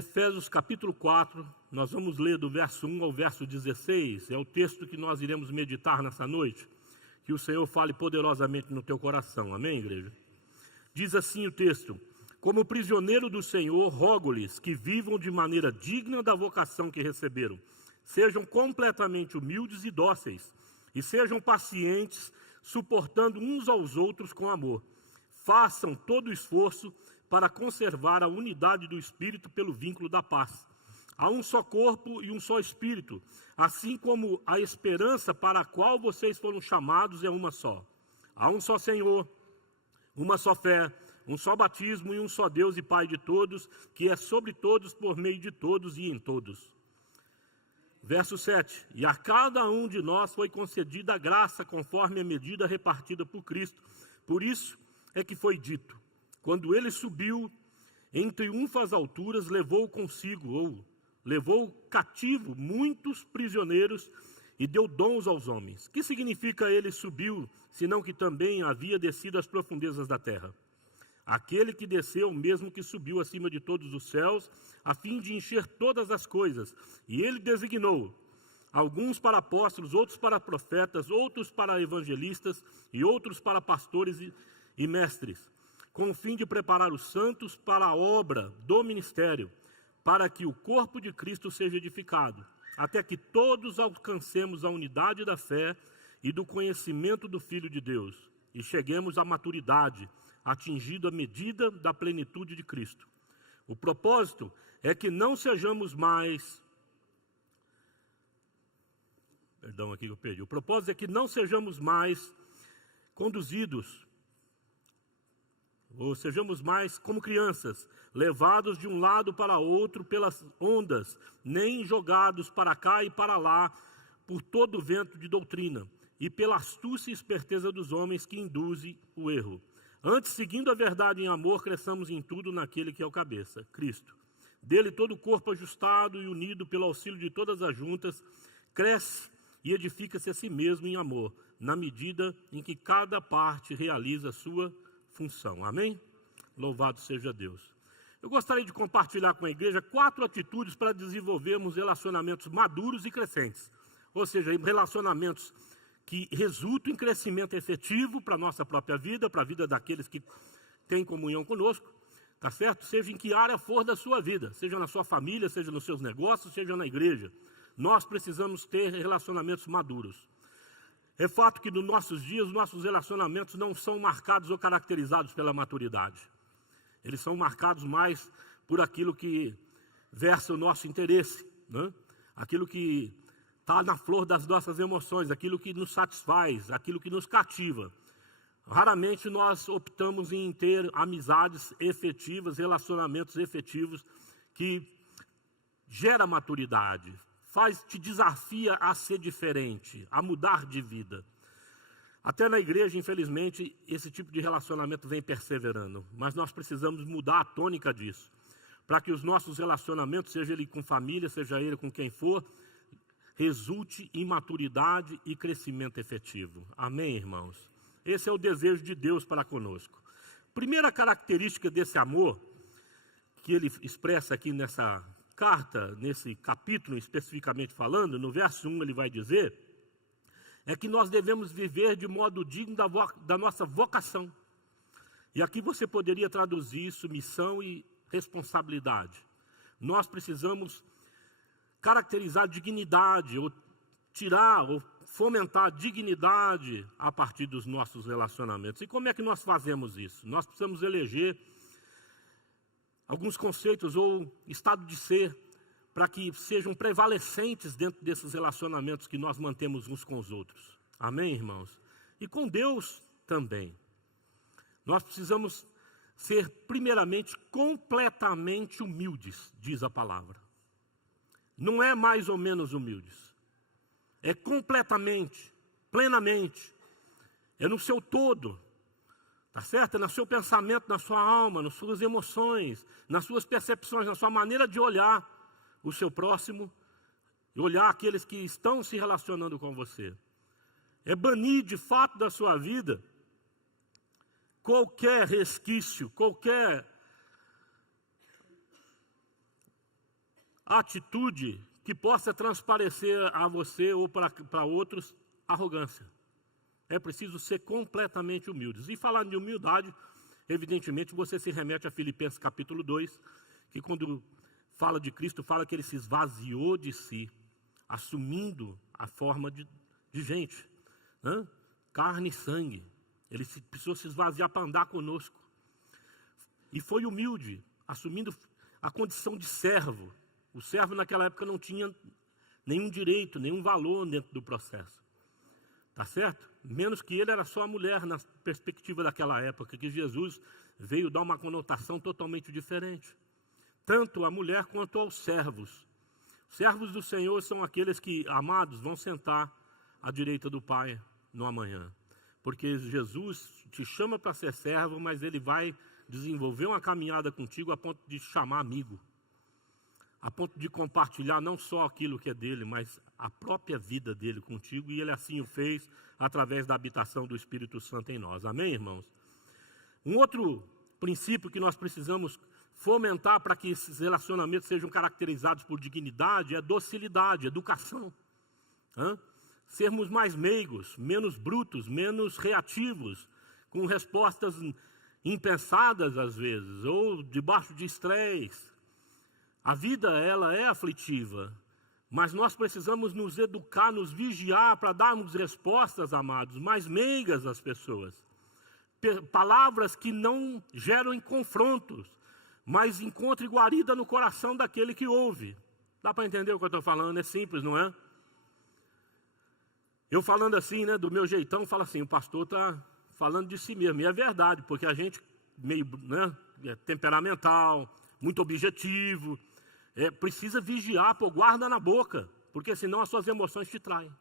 Efésios capítulo 4, nós vamos ler do verso 1 ao verso 16, é o texto que nós iremos meditar nessa noite. Que o Senhor fale poderosamente no teu coração, amém, igreja? Diz assim o texto: como prisioneiro do Senhor, rogo-lhes que vivam de maneira digna da vocação que receberam. Sejam completamente humildes e dóceis, e sejam pacientes, suportando uns aos outros com amor. Façam todo o esforço para conservar a unidade do Espírito pelo vínculo da paz. Há um só corpo e um só Espírito, assim como a esperança para a qual vocês foram chamados é uma só. Há um só Senhor, uma só fé, um só batismo e um só Deus e Pai de todos, que é sobre todos, por meio de todos e em todos. Verso 7. E a cada um de nós foi concedida a graça conforme a medida repartida por Cristo. Por isso é que foi dito: quando ele subiu em triunfo às alturas, levou cativo muitos prisioneiros e deu dons aos homens. Que significa ele subiu, senão que também havia descido às profundezas da terra? Aquele que desceu, mesmo que subiu acima de todos os céus, a fim de encher todas as coisas. E ele designou alguns para apóstolos, outros para profetas, outros para evangelistas e outros para pastores e mestres, com o fim de preparar os santos para a obra do ministério, para que o corpo de Cristo seja edificado, até que todos alcancemos a unidade da fé e do conhecimento do Filho de Deus, e cheguemos à maturidade, atingindo a medida da plenitude de Cristo. O propósito é que não sejamos mais... Perdão, aqui eu perdi. O propósito é que não sejamos mais conduzidos, ou sejamos mais como crianças, levados de um lado para outro pelas ondas, nem jogados para cá e para lá por todo o vento de doutrina, e pela astúcia e esperteza dos homens que induzem o erro. Antes, seguindo a verdade em amor, cresçamos em tudo naquele que é o cabeça, Cristo. Dele todo o corpo ajustado e unido pelo auxílio de todas as juntas, cresce e edifica-se a si mesmo em amor, na medida em que cada parte realiza a sua função. Amém? Louvado seja Deus. Eu gostaria de compartilhar com a igreja 4 atitudes para desenvolvermos relacionamentos maduros e crescentes. Ou seja, relacionamentos que resultam em crescimento efetivo para a nossa própria vida, para a vida daqueles que têm comunhão conosco, tá certo? Seja em que área for da sua vida, seja na sua família, seja nos seus negócios, seja na igreja. Nós precisamos ter relacionamentos maduros. É fato que nos nossos dias, os nossos relacionamentos não são marcados ou caracterizados pela maturidade. Eles são marcados mais por aquilo que versa o nosso interesse, né? Aquilo que está na flor das nossas emoções, aquilo que nos satisfaz, aquilo que nos cativa. Raramente nós optamos em ter amizades efetivas, relacionamentos efetivos que gera maturidade, te desafia a ser diferente, a mudar de vida. Até na igreja, infelizmente, esse tipo de relacionamento vem perseverando, mas nós precisamos mudar a tônica disso, para que os nossos relacionamentos, seja ele com família, seja ele com quem for, resulte em maturidade e crescimento efetivo. Amém, irmãos? Esse é o desejo de Deus para conosco. Primeira característica desse amor, que ele expressa aqui nessa carta, nesse capítulo especificamente falando, no verso 1 ele vai dizer, é que nós devemos viver de modo digno da nossa vocação. E aqui você poderia traduzir isso, missão e responsabilidade. Nós precisamos caracterizar dignidade, ou tirar, ou fomentar dignidade a partir dos nossos relacionamentos. E como é que nós fazemos isso? Nós precisamos eleger alguns conceitos ou estado de ser para que sejam prevalecentes dentro desses relacionamentos que nós mantemos uns com os outros. Amém, irmãos? E com Deus também. Nós precisamos ser, primeiramente, completamente humildes, diz a palavra. Não é mais ou menos humildes. É completamente, plenamente. É no seu todo. Tá certo? É no seu pensamento, na sua alma, nas suas emoções, nas suas percepções, na sua maneira de olhar o seu próximo e olhar aqueles que estão se relacionando com você. É banir de fato da sua vida qualquer resquício, qualquer atitude que possa transparecer a você ou para outros arrogância. É preciso ser completamente humildes. E falando de humildade, evidentemente você se remete a Filipenses capítulo 2, que quando fala de Cristo, fala que ele se esvaziou de si, assumindo a forma de gente, né? Carne e sangue. Ele precisou se esvaziar para andar conosco. E foi humilde, assumindo a condição de servo. O servo naquela época não tinha nenhum direito, nenhum valor dentro do processo. Tá certo? Menos que ele era só a mulher na perspectiva daquela época, que Jesus veio dar uma conotação totalmente diferente. Tanto a mulher quanto aos servos. Servos do Senhor são aqueles que, amados, vão sentar à direita do Pai no amanhã. Porque Jesus te chama para ser servo, mas ele vai desenvolver uma caminhada contigo a ponto de chamar amigo. A ponto de compartilhar não só aquilo que é dele, mas a própria vida dele contigo. E ele assim o fez através da habitação do Espírito Santo em nós. Amém, irmãos? Um outro princípio que nós precisamos fomentar para que esses relacionamentos sejam caracterizados por dignidade é docilidade, educação. Sermos mais meigos, menos brutos, menos reativos, com respostas impensadas às vezes, ou debaixo de estresse. A vida, ela é aflitiva, mas nós precisamos nos educar, nos vigiar para darmos respostas, amados, mais meigas às pessoas. Palavras que não geram confrontos, mas encontrem guarida no coração daquele que ouve. Dá para entender o que eu estou falando? É simples, não é? Eu falando assim, né, do meu jeitão, falo assim, o pastor está falando de si mesmo. E é verdade, porque a gente meio, né, é temperamental, muito objetivo, precisa vigiar, pôr guarda na boca, porque senão as suas emoções te traem.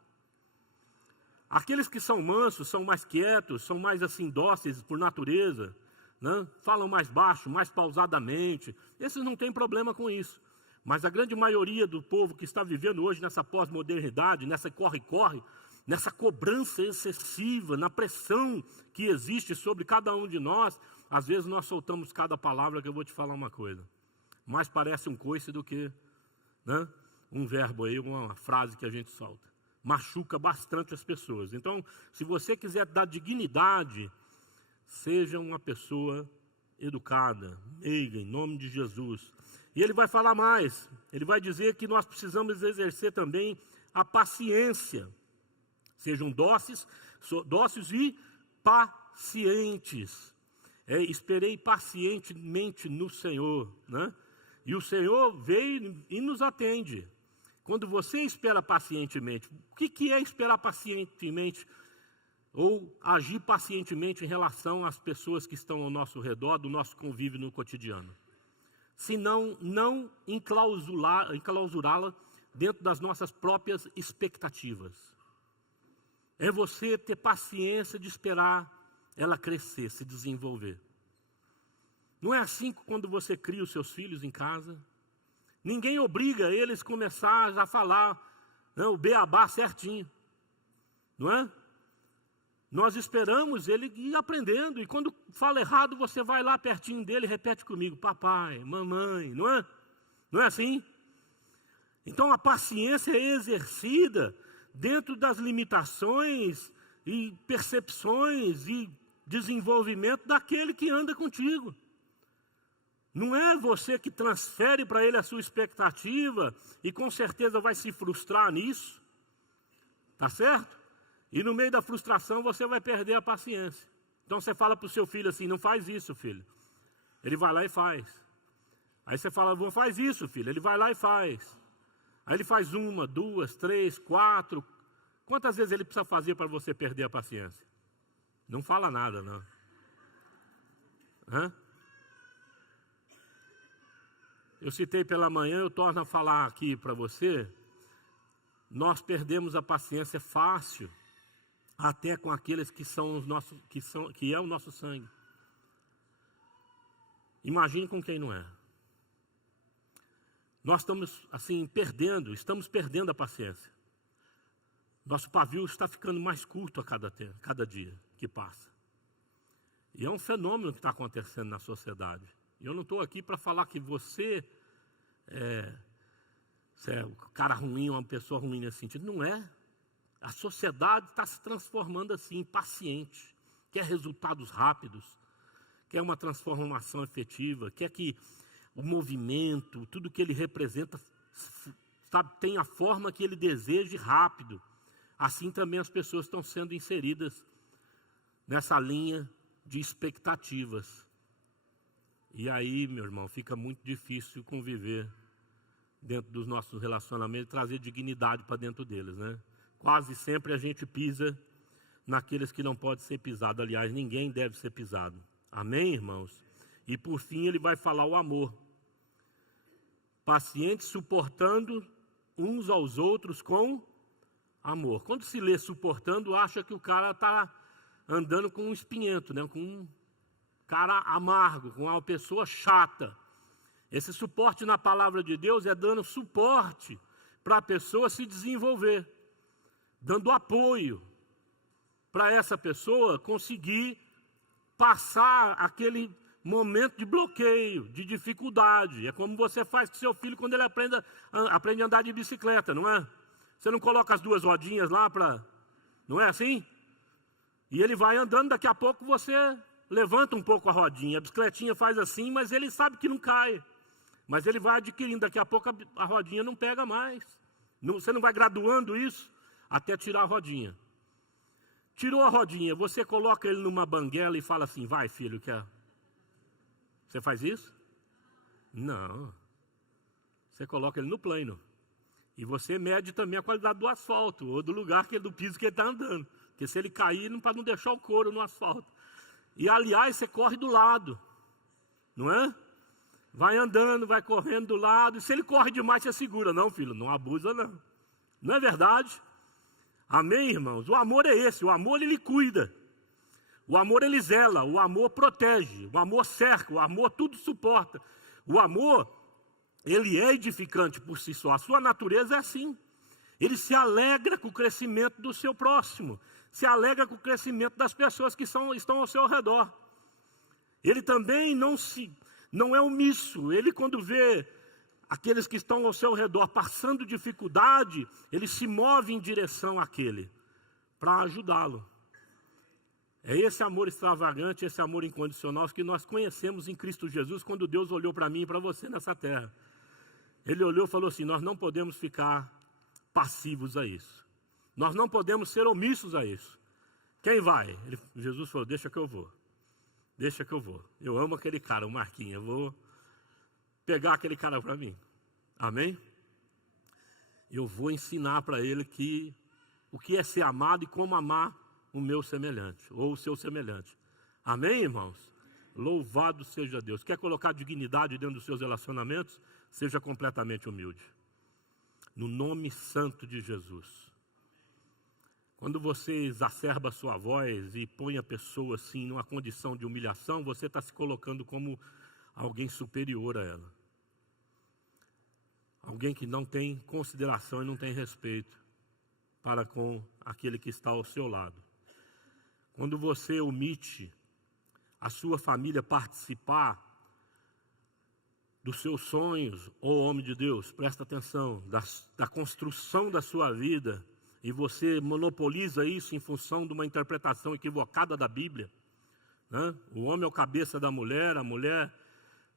Aqueles que são mansos, são mais quietos, são mais assim dóceis por natureza, né? Falam mais baixo, mais pausadamente, esses não têm problema com isso. Mas a grande maioria do povo que está vivendo hoje nessa pós-modernidade, nessa corre-corre, nessa cobrança excessiva, na pressão que existe sobre cada um de nós, às vezes nós soltamos cada palavra, que eu vou te falar uma coisa. Mais parece um coice do que, né, um verbo aí, uma frase que a gente solta. Machuca bastante as pessoas. Então, se você quiser dar dignidade, seja uma pessoa educada, meiga, em nome de Jesus. E ele vai falar mais. Ele vai dizer que nós precisamos exercer também a paciência. Sejam dóceis e pacientes. Esperei pacientemente no Senhor, né? E o Senhor veio e nos atende. Quando você espera pacientemente, o que é esperar pacientemente? Ou agir pacientemente em relação às pessoas que estão ao nosso redor, do nosso convívio no cotidiano. Se não enclausurá-la dentro das nossas próprias expectativas. É você ter paciência de esperar ela crescer, se desenvolver. Não é assim quando você cria os seus filhos em casa? Ninguém obriga eles a começar a falar, né, o beabá certinho. Não é? Nós esperamos ele ir aprendendo. E quando fala errado, você vai lá pertinho dele e repete comigo. Papai, mamãe, não é? Não é assim? Então a paciência é exercida dentro das limitações e percepções e desenvolvimento daquele que anda contigo. Não é você que transfere para ele a sua expectativa e com certeza vai se frustrar nisso. Tá certo? E no meio da frustração você vai perder a paciência. Então você fala para o seu filho assim, não faz isso, filho. Ele vai lá e faz. Aí você fala, não faz isso, filho. Ele vai lá e faz. Aí ele faz 1, 2, 3, 4. Quantas vezes ele precisa fazer para você perder a paciência? Não fala nada, não. Eu citei pela manhã, eu torno a falar aqui para você. Nós perdemos a paciência fácil, até com aqueles que são os nossos, que é o nosso sangue. Imagine com quem não é. Nós estamos assim estamos perdendo a paciência. Nosso pavio está ficando mais curto a cada dia que passa. E é um fenômeno que está acontecendo na sociedade. E eu não estou aqui para falar que você se é um cara ruim ou uma pessoa ruim nesse sentido. Não é. A sociedade está se transformando assim, impaciente, quer resultados rápidos, quer uma transformação efetiva, quer que o movimento, tudo que ele representa, sabe, tenha a forma que ele deseje rápido. Assim também as pessoas estão sendo inseridas nessa linha de expectativas. E aí, meu irmão, fica muito difícil conviver dentro dos nossos relacionamentos, trazer dignidade para dentro deles, né? Quase sempre a gente pisa naqueles que não podem ser pisados. Aliás, ninguém deve ser pisado. Amém, irmãos? E por fim ele vai falar o amor. Paciente, suportando uns aos outros com amor. Quando se lê suportando, acha que o cara está andando com um espinhento, né? Com um cara amargo, com uma pessoa chata. Esse suporte na palavra de Deus é dando suporte para a pessoa se desenvolver, dando apoio para essa pessoa conseguir passar aquele momento de bloqueio, de dificuldade. É como você faz com seu filho quando ele aprende a andar de bicicleta, não é? Você não coloca as duas rodinhas lá para... Não é assim? E ele vai andando, daqui a pouco você levanta um pouco a rodinha. A bicicletinha faz assim, mas ele sabe que não cai. Mas ele vai adquirindo, daqui a pouco a rodinha não pega mais. Você não vai graduando isso até tirar a rodinha. Tirou a rodinha, você coloca ele numa banguela e fala assim, vai filho, quer... Você faz isso? Não. Você coloca ele no plano. E você mede também a qualidade do asfalto, ou do lugar, do piso que ele está andando. Porque se ele cair, para não deixar o couro no asfalto. E aliás, você corre do lado. Não é? Vai andando, vai correndo do lado. E se ele corre demais, você segura. Não, filho, não abusa não. Não é verdade? Amém, irmãos? O amor é esse. O amor, ele cuida. O amor, ele zela. O amor protege. O amor cerca. O amor tudo suporta. O amor, ele é edificante por si só. A sua natureza é assim. Ele se alegra com o crescimento do seu próximo. Se alegra com o crescimento das pessoas que estão ao seu redor. Ele também não é omisso. Ele, quando vê aqueles que estão ao seu redor passando dificuldade, ele se move em direção àquele, para ajudá-lo. É esse amor extravagante, esse amor incondicional que nós conhecemos em Cristo Jesus, quando Deus olhou para mim e para você nessa terra. Ele olhou e falou assim, nós não podemos ficar passivos a isso. Nós não podemos ser omissos a isso. Quem vai? Jesus falou, deixa que eu vou. Deixa que eu vou. Eu amo aquele cara, o Marquinhos. Eu vou pegar aquele cara para mim. Amém? Eu vou ensinar para ele o que é ser amado e como amar o meu semelhante, ou o seu semelhante. Amém, irmãos? Louvado seja Deus. Quer colocar dignidade dentro dos seus relacionamentos? Seja completamente humilde. No nome santo de Jesus. Quando você exacerba a sua voz e põe a pessoa assim numa condição de humilhação, você está se colocando como alguém superior a ela. Alguém que não tem consideração e não tem respeito para com aquele que está ao seu lado. Quando você omite a sua família participar dos seus sonhos, ô homem de Deus, presta atenção, da construção da sua vida, e você monopoliza isso em função de uma interpretação equivocada da Bíblia, né? O homem é o cabeça da mulher, a mulher,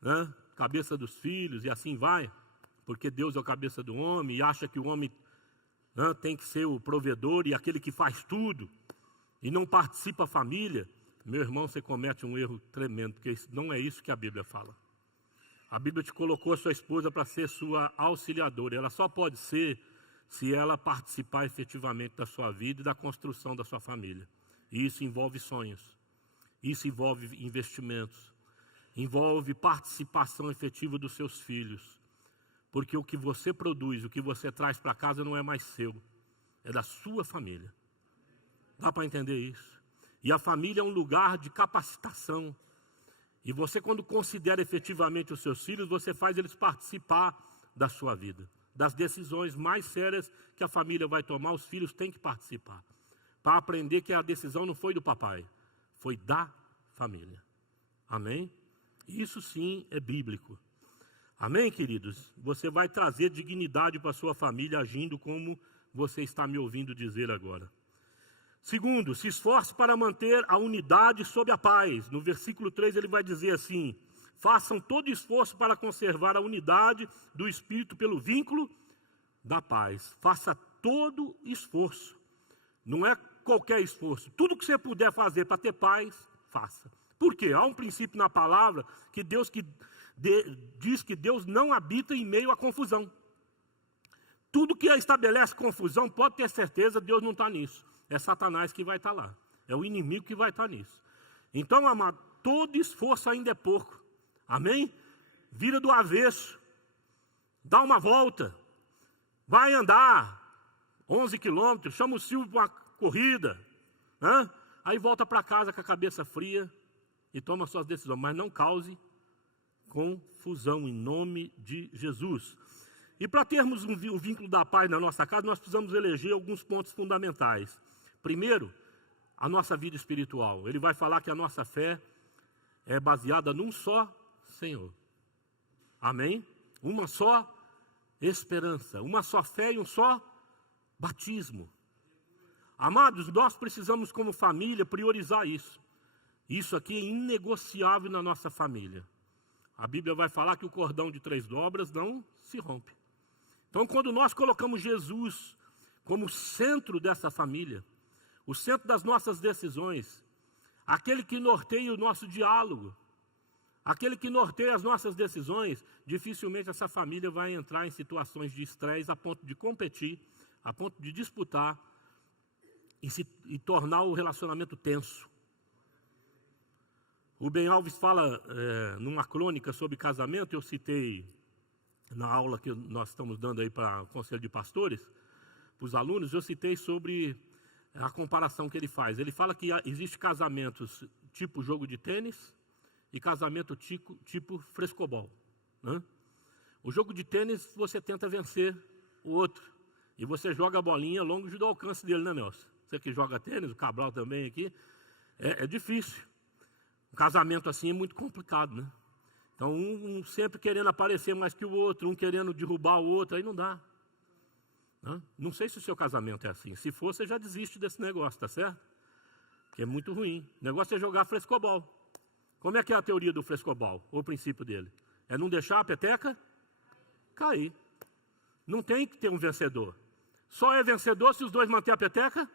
né, cabeça dos filhos, e assim vai, porque Deus é o cabeça do homem, e acha que o homem, né, tem que ser o provedor e aquele que faz tudo, e não participa a família. Meu irmão, você comete um erro tremendo, porque não é isso que a Bíblia fala. A Bíblia te colocou a sua esposa para ser sua auxiliadora, ela só pode ser se ela participar efetivamente da sua vida e da construção da sua família. E isso envolve sonhos, isso envolve investimentos, envolve participação efetiva dos seus filhos. Porque o que você produz, o que você traz para casa não é mais seu, é da sua família. Dá para entender isso? E a família é um lugar de capacitação. E você, quando considera efetivamente os seus filhos, você faz eles participar da sua vida. Das decisões mais sérias que a família vai tomar, os filhos têm que participar. Para aprender que a decisão não foi do papai, foi da família. Amém? Isso sim é bíblico. Amém, queridos? Você vai trazer dignidade para a sua família agindo como você está me ouvindo dizer agora. Segundo, se esforce para manter a unidade sob a paz. No versículo 3 ele vai dizer assim: façam todo esforço para conservar a unidade do Espírito pelo vínculo da paz. Faça todo esforço. Não é qualquer esforço. Tudo que você puder fazer para ter paz, faça. Por quê? Há um princípio na palavra que diz que Deus não habita em meio à confusão. Tudo que estabelece confusão, pode ter certeza, Deus não está nisso. É Satanás que vai estar lá. É o inimigo que vai estar nisso. Então, amado, todo esforço ainda é pouco. Amém? Vira do avesso. Dá uma volta. Vai andar 11 quilômetros. Chama o Silvio para uma corrida. Aí volta para casa com a cabeça fria e toma suas decisões. Mas não cause confusão em nome de Jesus. E para termos o vínculo da paz na nossa casa, nós precisamos eleger alguns pontos fundamentais. Primeiro, a nossa vida espiritual. Ele vai falar que a nossa fé é baseada num só Senhor. Amém? Uma só esperança, uma só fé e um só batismo. Amados, nós precisamos como família priorizar isso. Isso aqui é inegociável na nossa família. A Bíblia vai falar que o cordão de 3 dobras não se rompe. Então, quando nós colocamos Jesus como centro dessa família, o centro das nossas decisões, aquele que norteia o nosso diálogo, aquele que norteia as nossas decisões, dificilmente essa família vai entrar em situações de estresse a ponto de competir, a ponto de disputar e tornar o relacionamento tenso. O Ben Alves fala numa crônica sobre casamento, eu citei na aula que nós estamos dando aí para o Conselho de Pastores, para os alunos, eu citei sobre a comparação que ele faz. Ele fala que existe casamentos tipo jogo de tênis e casamento tipo frescobol. O jogo de tênis você tenta vencer o outro e você joga a bolinha longe do alcance dele, né, Nelson? Você que joga tênis, o Cabral também aqui, é difícil. Um casamento assim é muito complicado, né? Então, um sempre querendo aparecer mais que o outro, um querendo derrubar o outro, aí não dá. Não sei se o seu casamento é assim. Se for, você já desiste desse negócio, tá certo? Porque é muito ruim. O negócio é jogar frescobol. Como é que é a teoria do frescobol? Ou o princípio dele? É não deixar a peteca cair. Não tem que ter um vencedor. Só é vencedor se os dois manterem a peteca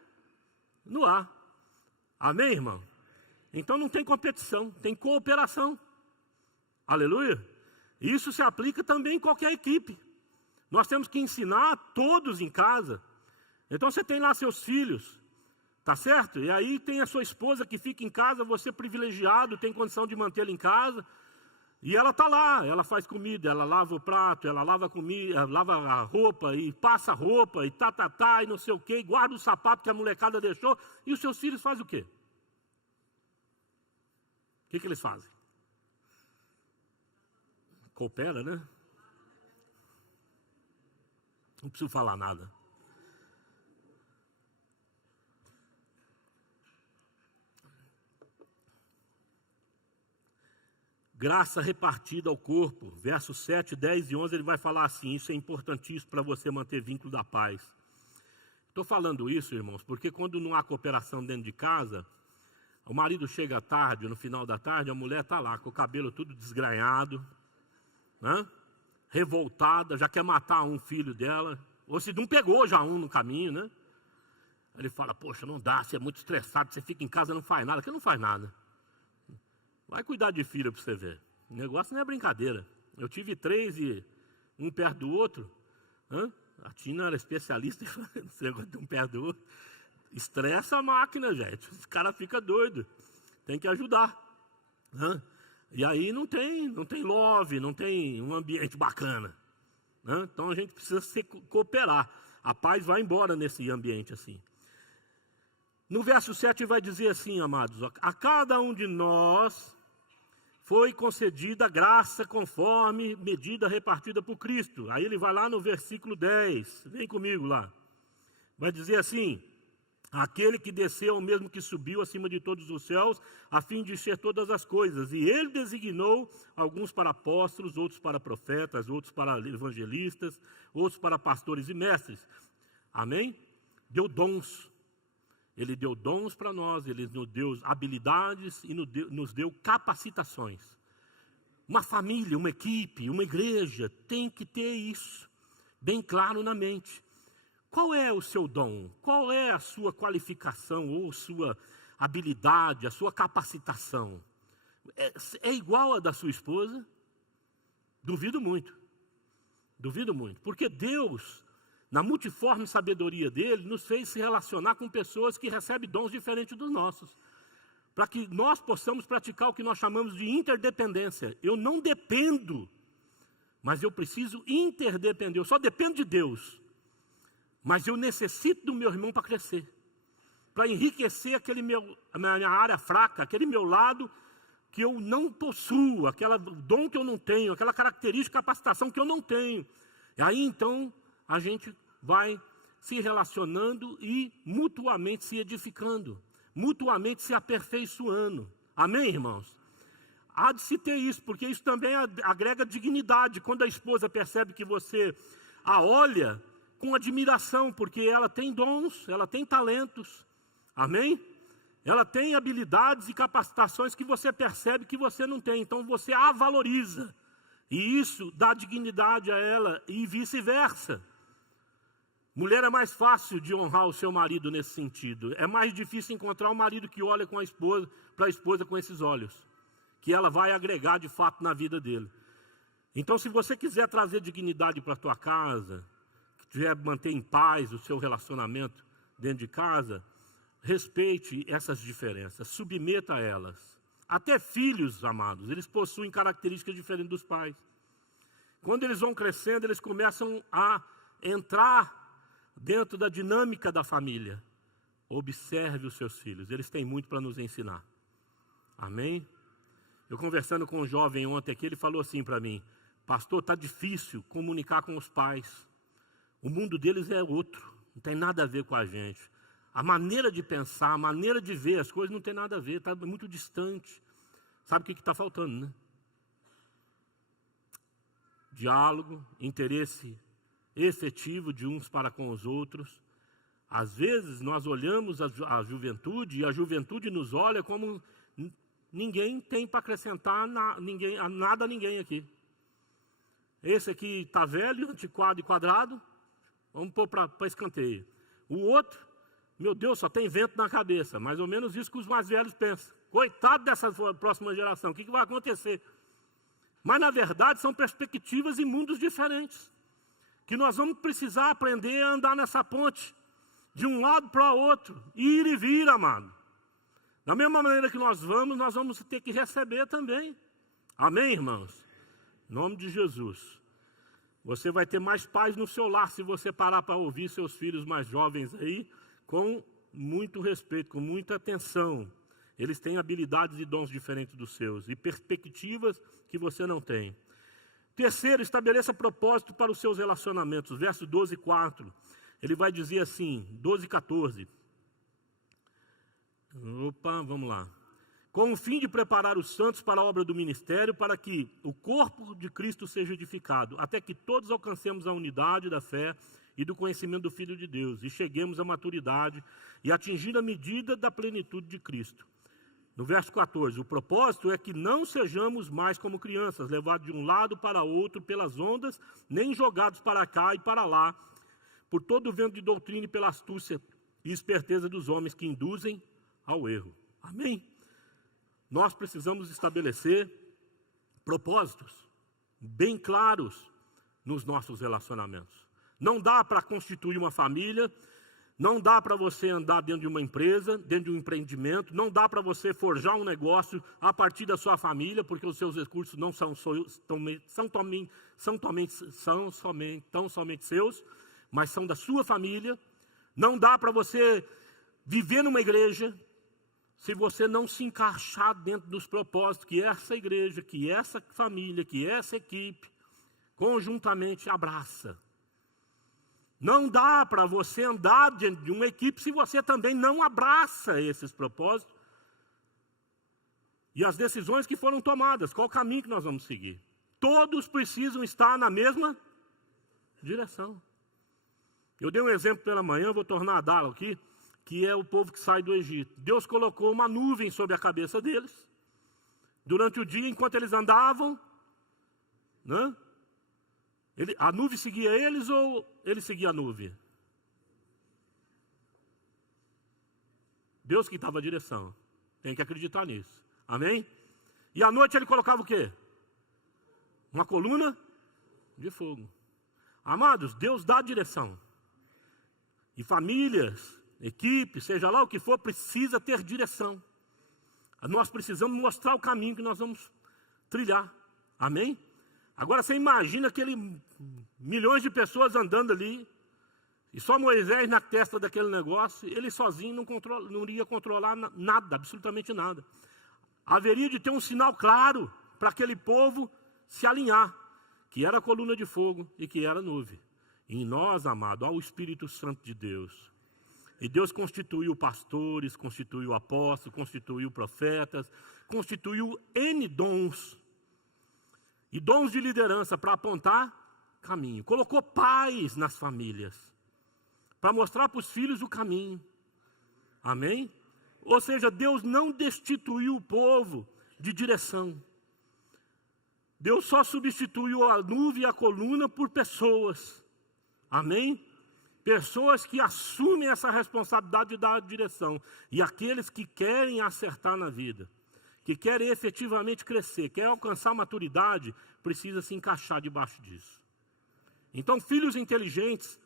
no ar. Amém, irmão? Então não tem competição, tem cooperação. Aleluia? Isso se aplica também em qualquer equipe. Nós temos que ensinar a todos em casa. Então você tem lá seus filhos, tá certo? E aí tem a sua esposa que fica em casa, você privilegiado, tem condição de mantê-la em casa. E ela está lá, ela faz comida, ela lava o prato, ela lava comida, lava a roupa, e passa a roupa, e e não sei o quê, e guarda o sapato que a molecada deixou. E os seus filhos fazem o quê? O que eles fazem? Coopera, né? Não preciso falar nada. Graça repartida ao corpo. Versos 7, 10 e 11, ele vai falar assim, isso é importantíssimo para você manter vínculo da paz. Estou falando isso, irmãos, porque quando não há cooperação dentro de casa, o marido chega tarde, no final da tarde, a mulher está lá com o cabelo tudo desgranhado, revoltada, já quer matar um filho dela, ou se não pegou já um no caminho, né? Ele fala, poxa, não dá, você é muito estressado, você fica em casa e não faz nada. Que não faz nada. Vai cuidar de filho para você ver. O negócio não é brincadeira. Eu tive 3 e um perto do outro. A Tina era especialista nesse negócio de um perto do outro. Estressa a máquina, gente. Os caras ficam doidos. Tem que ajudar. E aí não tem love, não tem um ambiente bacana. Então a gente precisa cooperar. A paz vai embora nesse ambiente assim. No verso 7 vai dizer assim, amados, a cada um de nós foi concedida graça conforme medida repartida por Cristo. Aí ele vai lá no versículo 10, vem comigo lá. Vai dizer assim, Aquele que desceu é o mesmo que subiu acima de todos os céus, a fim de encher todas as coisas. E ele designou alguns para apóstolos, outros para profetas, outros para evangelistas, outros para pastores e mestres. Amém? Deu dons. Ele deu dons para nós, ele nos deu habilidades e nos deu capacitações. Uma família, uma equipe, uma igreja tem que ter isso bem claro na mente. Qual é o seu dom? Qual é a sua qualificação ou sua habilidade, a sua capacitação? É igual a da sua esposa? Duvido muito. Duvido muito. Porque Deus, na multiforme sabedoria dele, nos fez se relacionar com pessoas que recebem dons diferentes dos nossos. Para que nós possamos praticar o que nós chamamos de interdependência. Eu não dependo, mas eu preciso interdepender. Eu só dependo de Deus. Mas eu necessito do meu irmão para crescer, para enriquecer a minha área fraca, aquele meu lado que eu não possuo, aquele dom que eu não tenho, aquela característica, capacitação que eu não tenho. E aí então a gente vai se relacionando e mutuamente se edificando, mutuamente se aperfeiçoando. Amém, irmãos? Há de se ter isso, porque isso também agrega dignidade. Quando a esposa percebe que você a olha com admiração, porque ela tem dons, ela tem talentos, amém? Ela tem habilidades e capacitações que você percebe que você não tem, então você a valoriza, e isso dá dignidade a ela, e vice-versa. Mulher é mais fácil de honrar o seu marido nesse sentido, é mais difícil encontrar um marido que olha com a esposa, para a esposa com esses olhos, que ela vai agregar de fato na vida dele. Então, se você quiser trazer dignidade para a tua casa, quiser manter em paz o seu relacionamento dentro de casa, respeite essas diferenças, submeta a elas. Até filhos, amados, eles possuem características diferentes dos pais. Quando eles vão crescendo, eles começam a entrar dentro da dinâmica da família. Observe os seus filhos, eles têm muito para nos ensinar. Amém? Eu conversando com um jovem ontem aqui, ele falou assim para mim: pastor, está difícil comunicar com os pais. O mundo deles é outro, não tem nada a ver com a gente. A maneira de pensar, a maneira de ver as coisas não tem nada a ver, está muito distante. Sabe o que está faltando, né? Diálogo, interesse efetivo de uns para com os outros. Às vezes nós olhamos a juventude e a juventude nos olha como ninguém tem para acrescentar nada a ninguém aqui. Esse aqui está velho, antiquado e quadrado. Vamos pôr para escanteio. O outro, meu Deus, só tem vento na cabeça. Mais ou menos isso que os mais velhos pensam. Coitado dessa próxima geração, o que vai acontecer? Mas, na verdade, são perspectivas e mundos diferentes. Que nós vamos precisar aprender a andar nessa ponte. De um lado para o outro. Ir e vir, amado. Da mesma maneira que nós vamos ter que receber também. Amém, irmãos? Em nome de Jesus. Você vai ter mais paz no seu lar se você parar para ouvir seus filhos mais jovens aí, com muito respeito, com muita atenção. Eles têm habilidades e dons diferentes dos seus, e perspectivas que você não tem. Terceiro, estabeleça propósito para os seus relacionamentos. Verso 12, 4. Ele vai dizer assim, 12, 14. Opa, vamos lá. Com o fim de preparar os santos para a obra do ministério, para que o corpo de Cristo seja edificado, até que todos alcancemos a unidade da fé e do conhecimento do Filho de Deus, e cheguemos à maturidade e atingir a medida da plenitude de Cristo. No verso 14, o propósito é que não sejamos mais como crianças, levados de um lado para outro pelas ondas, nem jogados para cá e para lá, por todo o vento de doutrina e pela astúcia e esperteza dos homens que induzem ao erro. Amém? Nós precisamos estabelecer propósitos bem claros nos nossos relacionamentos. Não dá para constituir uma família, não dá para você andar dentro de uma empresa, dentro de um empreendimento, não dá para você forjar um negócio a partir da sua família, porque os seus recursos não são somente seus, mas são da sua família. Não dá para você viver numa igreja se você não se encaixar dentro dos propósitos que essa igreja, que essa família, que essa equipe, conjuntamente abraça. Não dá para você andar diante de uma equipe se você também não abraça esses propósitos e as decisões que foram tomadas. Qual o caminho que nós vamos seguir? Todos precisam estar na mesma direção. Eu dei um exemplo pela manhã, vou tornar a dar aqui, que é o povo que sai do Egito. Deus colocou uma nuvem sobre a cabeça deles, durante o dia, enquanto eles andavam, né? A nuvem seguia eles ou eles seguiam a nuvem? Deus que estava a direção. Tem que acreditar nisso. Amém? E à noite ele colocava o quê? Uma coluna de fogo. Amados, Deus dá a direção. E famílias, equipes, seja lá o que for, precisa ter direção. Nós precisamos mostrar o caminho que nós vamos trilhar. Amém? Agora você imagina aquele milhões de pessoas andando ali, e só Moisés na testa daquele negócio, ele sozinho não iria controlar nada, absolutamente nada. Haveria de ter um sinal claro para aquele povo se alinhar, que era a coluna de fogo e que era a nuvem. Em nós, amado, há o Espírito Santo de Deus. E Deus constituiu pastores, constituiu apóstolos, constituiu profetas, constituiu N dons. E dons de liderança para apontar caminho. Colocou pais nas famílias, para mostrar para os filhos o caminho. Amém? Ou seja, Deus não destituiu o povo de direção. Deus só substituiu a nuvem e a coluna por pessoas. Amém? Pessoas que assumem essa responsabilidade de dar a direção. E aqueles que querem acertar na vida, que querem efetivamente crescer, querem alcançar maturidade, precisa se encaixar debaixo disso. Então, filhos inteligentes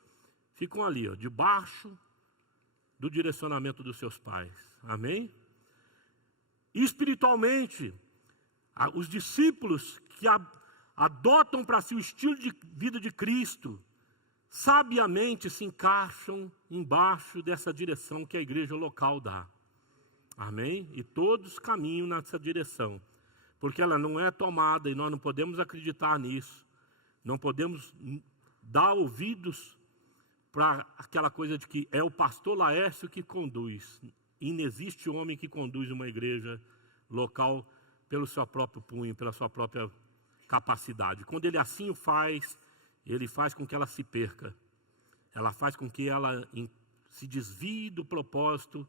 ficam ali, ó, debaixo do direcionamento dos seus pais. Amém? E espiritualmente, os discípulos que adotam para si o estilo de vida de Cristo, sabiamente se encaixam embaixo dessa direção que a igreja local dá. Amém? E todos caminham nessa direção, porque ela não é tomada e nós não podemos acreditar nisso. Não podemos dar ouvidos para aquela coisa de que é o pastor Laércio que conduz. Inexiste homem que conduz uma igreja local pelo seu próprio punho, pela sua própria capacidade. Quando ele assim o faz, ele faz com que ela se perca. Ela faz com que ela se desvie do propósito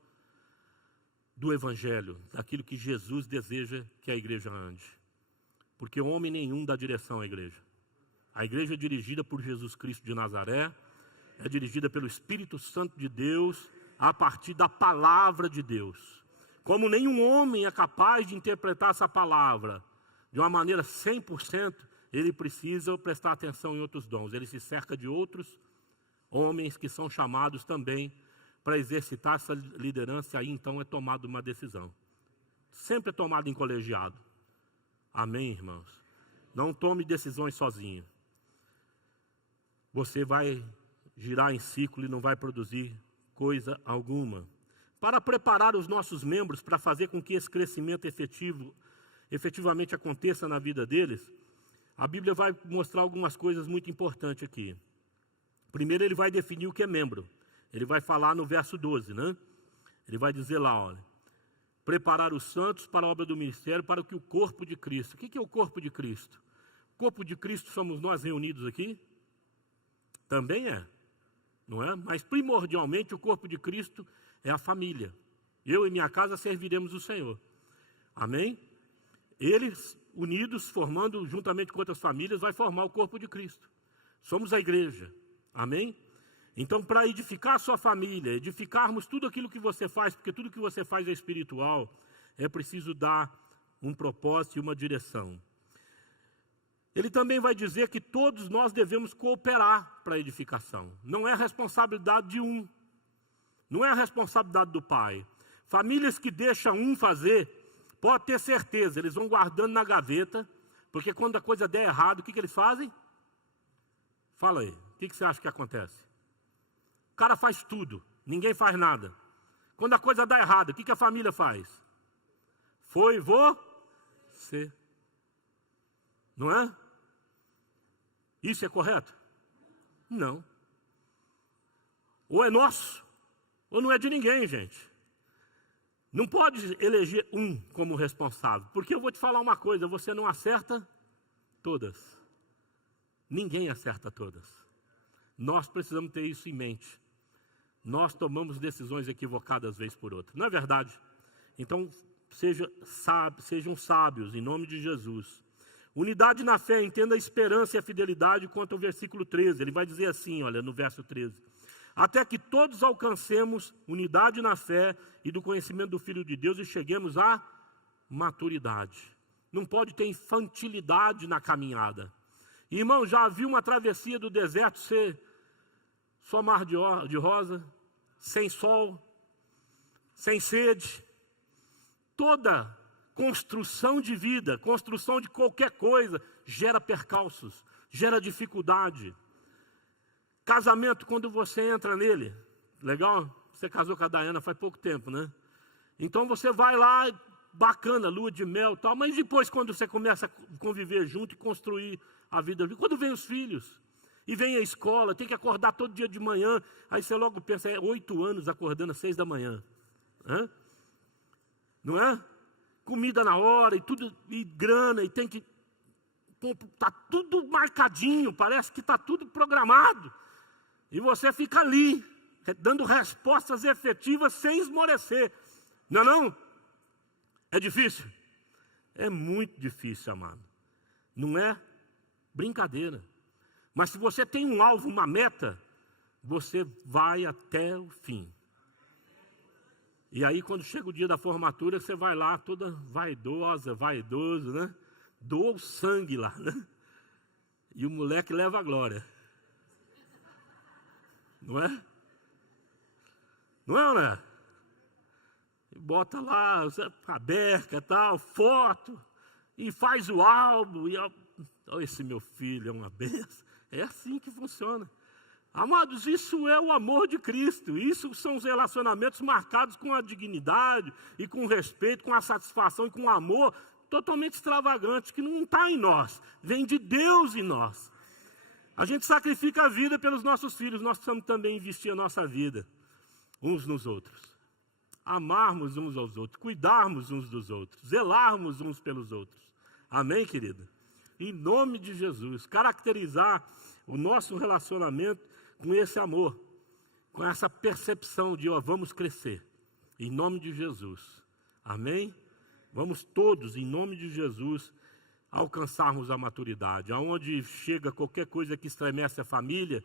do Evangelho, daquilo que Jesus deseja que a igreja ande. Porque homem nenhum dá direção à igreja. A igreja é dirigida por Jesus Cristo de Nazaré, é dirigida pelo Espírito Santo de Deus, a partir da palavra de Deus. Como nenhum homem é capaz de interpretar essa palavra de uma maneira 100%, ele precisa prestar atenção em outros dons. Ele se cerca de outros homens que são chamados também para exercitar essa liderança, aí então é tomada uma decisão. Sempre é tomada em colegiado. Amém, irmãos? Não tome decisões sozinho. Você vai girar em ciclo e não vai produzir coisa alguma. Para preparar os nossos membros para fazer com que esse crescimento efetivamente aconteça na vida deles, a Bíblia vai mostrar algumas coisas muito importantes aqui. Primeiro, ele vai definir o que é membro. Ele vai falar no verso 12, né? Ele vai dizer lá, olha, preparar os santos para a obra do ministério, para que o corpo de Cristo. O que é o corpo de Cristo? O corpo de Cristo somos nós reunidos aqui? Também é, não é? Mas primordialmente o corpo de Cristo é a família. Eu e minha casa serviremos o Senhor. Amém? Eles, unidos, formando juntamente com outras famílias, vai formar o corpo de Cristo. Somos a igreja. Amém? Então, para edificar a sua família, edificarmos tudo aquilo que você faz, porque tudo que você faz é espiritual, é preciso dar um propósito e uma direção. Ele também vai dizer que todos nós devemos cooperar para a edificação. Não é responsabilidade de um. Não é a responsabilidade do pai. Famílias que deixam um fazer, pode ter certeza, eles vão guardando na gaveta, porque quando a coisa der errado, o que eles fazem? Fala aí, o que você acha que acontece? O cara faz tudo, ninguém faz nada. Quando a coisa dá errado, o que a família faz? Foi você. Não é? Isso é correto? Não. Ou é nosso, ou não é de ninguém, gente. Não pode eleger um como responsável, porque eu vou te falar uma coisa, você não acerta todas. Ninguém acerta todas. Nós precisamos ter isso em mente. Nós tomamos decisões equivocadas vez por outra. Não é verdade? Então, sejam sábios, em nome de Jesus. Unidade na fé, entenda a esperança e a fidelidade quanto ao versículo 13. Ele vai dizer assim, olha, no verso 13. Até que todos alcancemos unidade na fé e do conhecimento do Filho de Deus e cheguemos à maturidade. Não pode ter infantilidade na caminhada. Irmão, já viu uma travessia do deserto ser só mar de rosa, sem sol, sem sede? Toda construção de vida, construção de qualquer coisa, gera percalços, gera dificuldade. Casamento, quando você entra nele, legal? Você casou com a Daiana faz pouco tempo, né? Então você vai lá, bacana, lua de mel e tal, mas depois quando você começa a conviver junto e construir a vida, quando vem os filhos, e vem a escola, tem que acordar todo dia de manhã, aí você logo pensa, 8 anos acordando às 6 da manhã. Hã? Não é? Comida na hora, e tudo, e grana, e tem que... Está tudo marcadinho, parece que está tudo programado. E você fica ali, dando respostas efetivas sem esmorecer. Não é não? É difícil? É muito difícil, amado. Não é brincadeira. Mas se você tem um alvo, uma meta, você vai até o fim. E aí quando chega o dia da formatura, você vai lá toda vaidosa, vaidoso, né? Doa o sangue lá, né? E o moleque leva a glória. Não é? Não é, né? E bota lá a berca, tal, foto, e faz o álbum, e esse meu filho é uma benção. É assim que funciona. Amados, isso é o amor de Cristo. Isso são os relacionamentos marcados com a dignidade e com o respeito, com a satisfação e com o amor totalmente extravagante, que não está em nós, vem de Deus em nós. A gente sacrifica a vida pelos nossos filhos, nós precisamos também investir a nossa vida uns nos outros. Amarmos uns aos outros, cuidarmos uns dos outros, zelarmos uns pelos outros. Amém, querida? Em nome de Jesus, caracterizar o nosso relacionamento com esse amor, com essa percepção de, vamos crescer, em nome de Jesus. Amém? Vamos todos, em nome de Jesus, alcançarmos a maturidade. Aonde chega qualquer coisa que estremece a família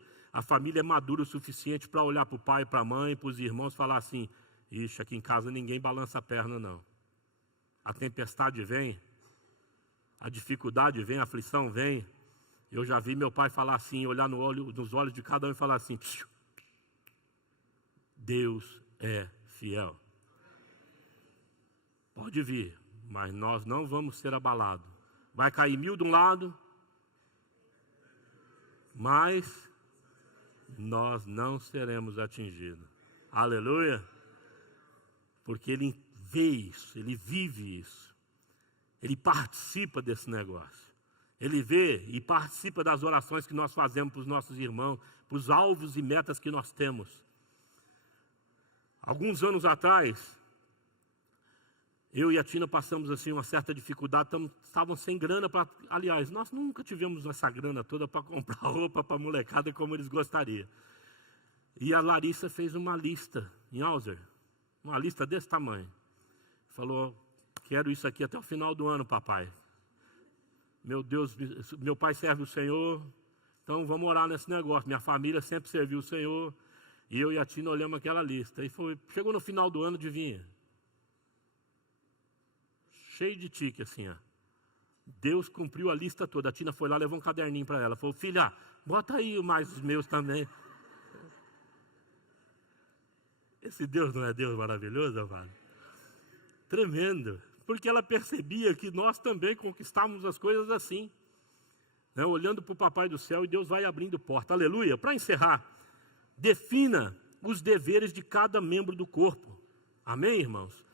é madura o suficiente para olhar para o pai, para a mãe, para os irmãos e falar assim, ixi, aqui em casa ninguém balança a perna não. A tempestade vem, a dificuldade vem, a aflição vem. Eu já vi meu pai falar assim, olhar nos olhos de cada um e falar assim, Deus é fiel. Pode vir, mas nós não vamos ser abalados. Vai cair 1000 de um lado, mas nós não seremos atingidos. Aleluia! Porque ele vê isso, ele vive isso. Ele participa desse negócio. Ele vê e participa das orações que nós fazemos para os nossos irmãos, para os alvos e metas que nós temos. Alguns anos atrás, eu e a Tina passamos assim uma certa dificuldade, estávamos sem grana para... Aliás, nós nunca tivemos essa grana toda para comprar roupa para a molecada como eles gostariam. E a Larissa fez uma lista em Alzer, uma lista desse tamanho. Falou, quero isso aqui até o final do ano, papai. Meu Deus, meu pai serve o Senhor, então vamos orar nesse negócio. Minha família sempre serviu o Senhor. E eu e a Tina olhamos aquela lista. E chegou no final do ano, adivinha? Cheio de tique assim, ó. Deus cumpriu a lista toda. A Tina foi lá, levou um caderninho para ela. Falou, filha, bota aí mais os meus também. Esse Deus não é Deus maravilhoso, amado? Tremendo. Porque ela percebia que nós também conquistávamos as coisas assim. Né? Olhando para o Papai do Céu e Deus vai abrindo porta. Aleluia. Para encerrar, defina os deveres de cada membro do corpo. Amém, irmãos?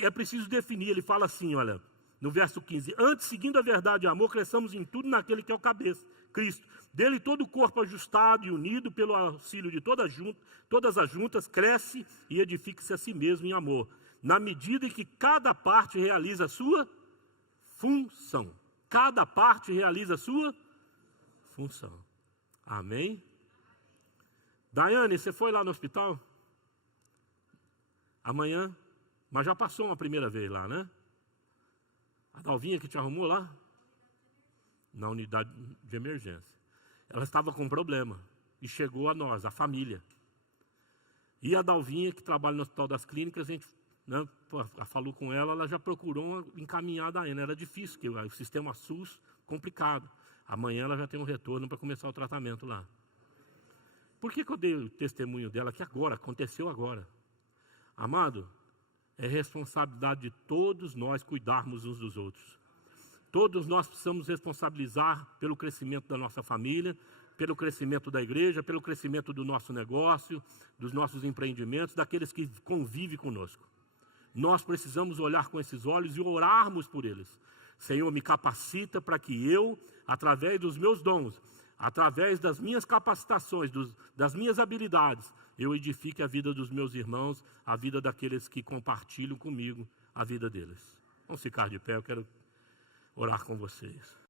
É preciso definir. Ele fala assim, olha, no verso 15. Antes, seguindo a verdade e amor, cresçamos em tudo naquele que é o cabeça, Cristo. Dele todo o corpo ajustado e unido pelo auxílio de todas as juntas, cresce e edifica-se a si mesmo em amor, na medida em que cada parte realiza a sua função. Cada parte realiza a sua função. Amém? Daiane, você foi lá no hospital? Amanhã? Mas já passou uma primeira vez lá, né? A Dalvinha que te arrumou lá? Na unidade de emergência. Ela estava com um problema. E chegou a nós, a família. E a Dalvinha, que trabalha no Hospital das Clínicas, a gente falou com ela, ela já procurou encaminhar a Daiane. Era difícil, porque o sistema SUS, complicado. Amanhã ela já tem um retorno para começar o tratamento lá. Por que eu dei o testemunho dela que agora, aconteceu agora? Amado, é responsabilidade de todos nós cuidarmos uns dos outros. Todos nós precisamos responsabilizar pelo crescimento da nossa família, pelo crescimento da igreja, pelo crescimento do nosso negócio, dos nossos empreendimentos, daqueles que convivem conosco. Nós precisamos olhar com esses olhos e orarmos por eles. Senhor, me capacita para que eu, através dos meus dons, através das minhas capacitações, das minhas habilidades, eu edifique a vida dos meus irmãos, a vida daqueles que compartilham comigo a vida deles. Vamos ficar de pé, eu quero orar com vocês.